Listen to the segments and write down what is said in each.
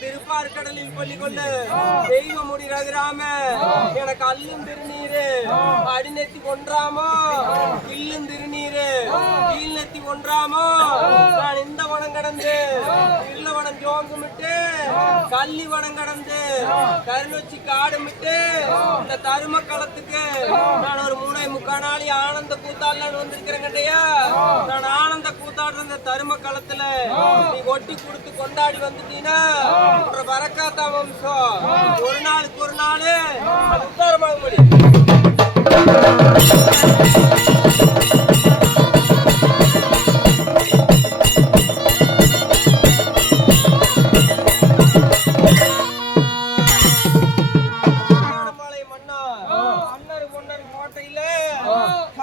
திருப்பார்கடலில் பள்ளிக்கொண்டு தெய்வ முடி ரகுராம எனக்கு அல்லும் திருநீரு அடிநெத்தி ஒன்றாமோ இல்லும் திருநீரு கீழ்நெத்தி ஒன்றாமோ நான் இந்த வனம் கடந்து இல்ல வனம் ஜோங்குமிட்டு கள்ளி வனம் கடந்து கருநொச்சி காடுமிட்டு இந்த தரும களத்துக்கு நான் ஒரு 3.25 நாளி ஆனந்த கூத்தாடலான்னு வந்திருக்கிறேங்கய்யா. நான் ஆனந்த கூத்தாடுற இந்த தரும களத்துல நீ ஒட்டி கொடுத்து கொண்டாடி வந்துட்டீங்கன்னா பறக்காத்தா வம்சம் ஒரு நாளுக்கு ஒரு நாள் உத்தாரமாக முடியும்.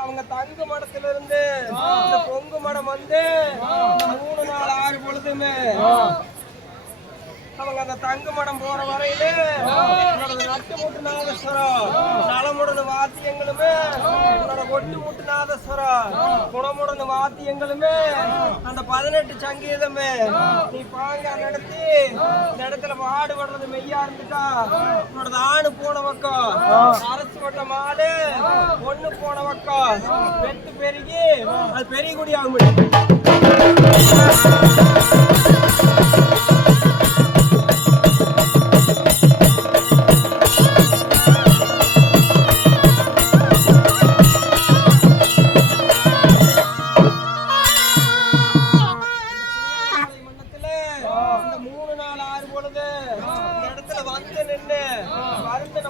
அவங்க தங்கு மடத்துல இருந்து இந்த பொங்கு மடம் வந்து 3 நாள் 6 பொழுதுமே அவங்க அந்த தங்கு மடம் போற வரையில நட்டு முட்டு நாதஸ்வரம் நலமுடன் வாத்தியங்களுமே உன்னோட ஒட்டு முட்டு நாதஸ்வரம் குணமுடன் வாத்தியங்களுமே அந்த 18 சங்கீதமே நீ பாங்க நடத்தி இந்த இடத்துல பாடுபடுறது மெய்யா இருந்துட்டா உன்னோட ஆணு போன பக்கம் அரசு வட்ட மாடு ஒண்ணு போன பக்கம் வெட்டு பெருகி அது பெரிய குடி ஆக முடியும்.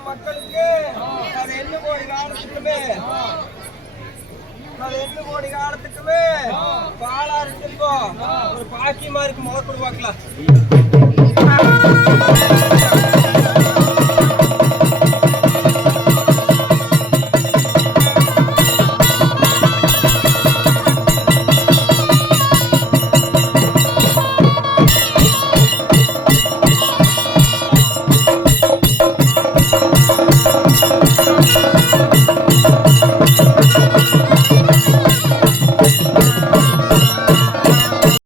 மக்களுக்கு அது 8 கோடி காலத்துக்குமே பாலாறு செல்வம் ஒரு பாக்கியமா இருக்கு. முக கொடுப்பாக்கலாம்.